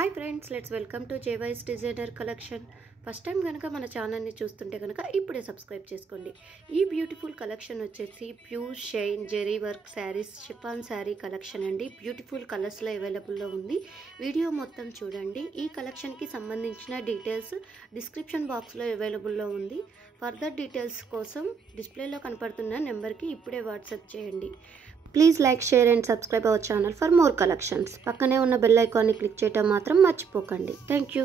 Hi friends, let's welcome to జేవైస్ designer collection. First time కనుక మన ఛానల్ని చూస్తుంటే కనుక ఇప్పుడే సబ్స్క్రైబ్ చేసుకోండి. ఈ బ్యూటిఫుల్ కలెక్షన్ వచ్చేసి pure shine zari work saris, chiffon sari collection అండి. బ్యూటిఫుల్ కలర్స్లో అవైలబుల్లో ఉంది. వీడియో మొత్తం చూడండి. ఈ కలెక్షన్కి సంబంధించిన డీటెయిల్స్ డిస్క్రిప్షన్ బాక్స్లో అవైలబుల్లో ఉంది. ఫర్దర్ డీటెయిల్స్ కోసం డిస్ప్లేలో కనపడుతున్న నెంబర్కి ఇప్పుడే వాట్సాప్ చేయండి. Please like, share and subscribe our channel for more collections. పక్కనే ఉన్న బెల్ ఐకాన్ని క్లిక్ చేయడం మాత్రం మర్చిపోకండి. Thank you.